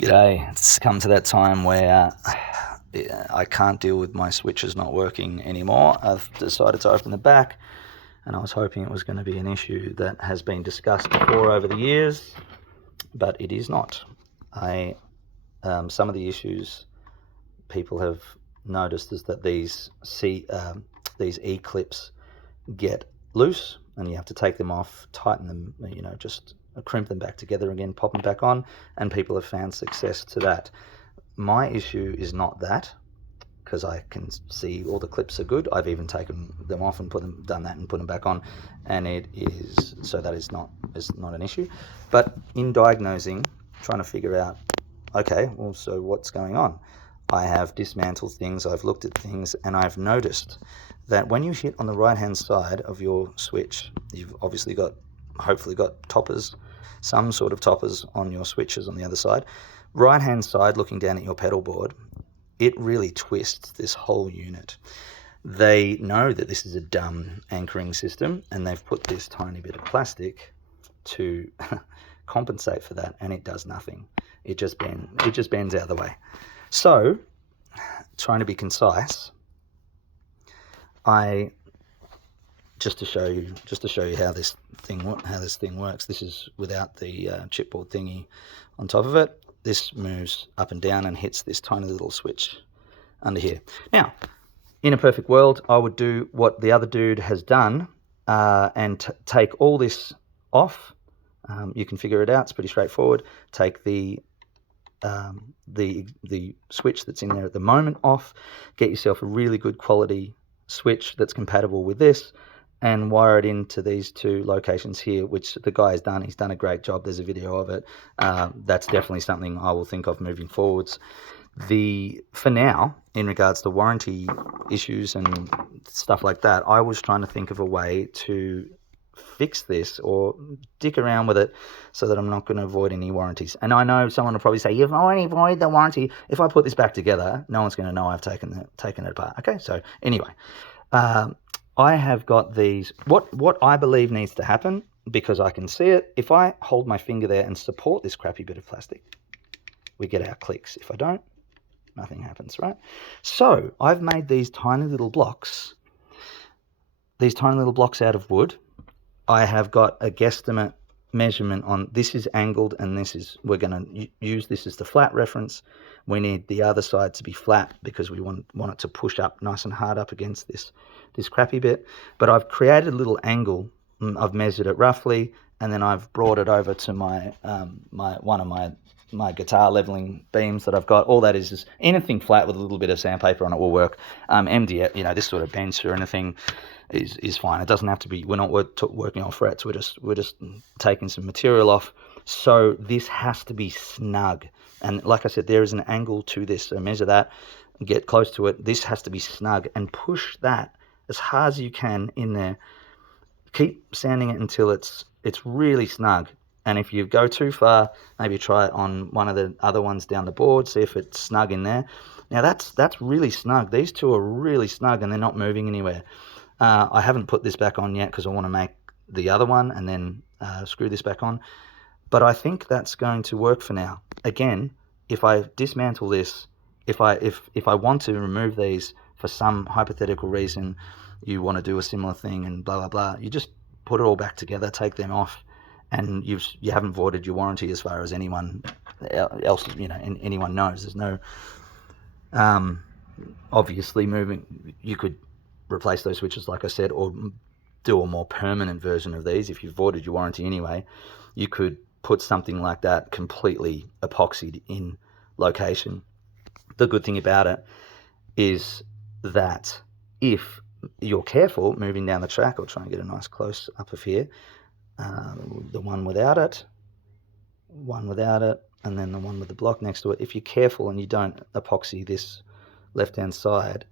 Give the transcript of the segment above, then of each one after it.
G'day, it's come to that time where I can't deal with my switches not working anymore. I've decided to open the back, and I was hoping it was going to be an issue that has been discussed before over the years, but it is not. Some of the issues people have noticed is that these E-clips get loose, and you have to take them off, tighten them, just crimp them back together again, pop them back on, and people have found success to that. My issue is not that, because I can see all the clips are good. I've even taken them off and done that and put them back on, and that is not an issue. But in diagnosing, trying to figure out, okay, well, so what's going on? I have dismantled things, I've looked at things, and I've noticed that when you hit on the right hand side of your switch, you've obviously hopefully got toppers, some sort of toppers on your switches on the other side. Right hand side, looking down at your pedal board, it really twists this whole unit. They know that this is a dumb anchoring system, and they've put this tiny bit of plastic to compensate for that, and it does nothing. It just bends out of the way. So, trying to be concise, just to show you how this thing works. This is without the chipboard thingy on top of it. This moves up and down and hits this tiny little switch under here. Now, in a perfect world, I would do what the other dude has done and take all this off. You can figure it out. It's pretty straightforward. Take the switch that's in there at the moment off. Get yourself a really good quality switch that's compatible with this, and wire it into these two locations here, which the guy has done. He's done a great job. There's a video of it. That's definitely something I will think of moving forwards. For now, in regards to warranty issues and stuff like that, I was trying to think of a way to fix this or dick around with it so that I'm not going to avoid any warranties. And I know someone will probably say, you've already avoided the warranty. If I put this back together, no one's going to know I've taken it apart. Okay, so anyway, I have got these. What I believe needs to happen, because I can see it, if I hold my finger there and support this crappy bit of plastic, we get our clicks. If I don't, nothing happens, right? So I've made these tiny little blocks out of wood. I have got a guesstimate measurement on this is angled, and we're going to use this as the flat reference. We need the other side to be flat because we want it to push up nice and hard up against this crappy bit. But I've created a little angle. I've measured it roughly, and then I've brought it over to my one of my guitar leveling beams that I've got. All that is anything flat with a little bit of sandpaper on it will work. MDF, this sort of bench or anything is fine. It doesn't have to be. We're not working on frets. We're just taking some material off. So this has to be snug. And like I said, there is an angle to this. So measure that, get close to it. This has to be snug, and push that as hard as you can in there. Keep sanding it until it's really snug. And if you go too far, maybe try it on one of the other ones down the board. See if it's snug in there. Now that's really snug. These two are really snug, and they're not moving anywhere. I haven't put this back on yet because I want to make the other one and then screw this back on. But I think that's going to work for now. Again, if I dismantle this, if I want to remove these for some hypothetical reason, you want to do a similar thing and blah, blah, blah, you just put it all back together, take them off, and you haven't voided your warranty as far as anyone else, anyone knows. There's no, obviously you could replace those switches, like I said, or do a more permanent version of these. If you've voided your warranty anyway, you could put something like that completely epoxied in location. The good thing about it is that if you're careful moving down the track, I'll try and get a nice close up of here, the one without it, and then the one with the block next to it. If you're careful and you don't epoxy this left-hand side,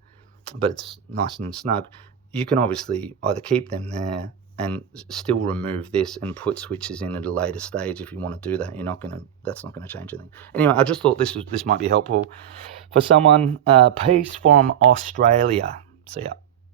but it's nice and snug, you can obviously either keep them there and still remove this and put switches in at a later stage if you want to do that. That's not going to change anything. Anyway, I just thought this might be helpful for someone. Peace from Australia. See ya.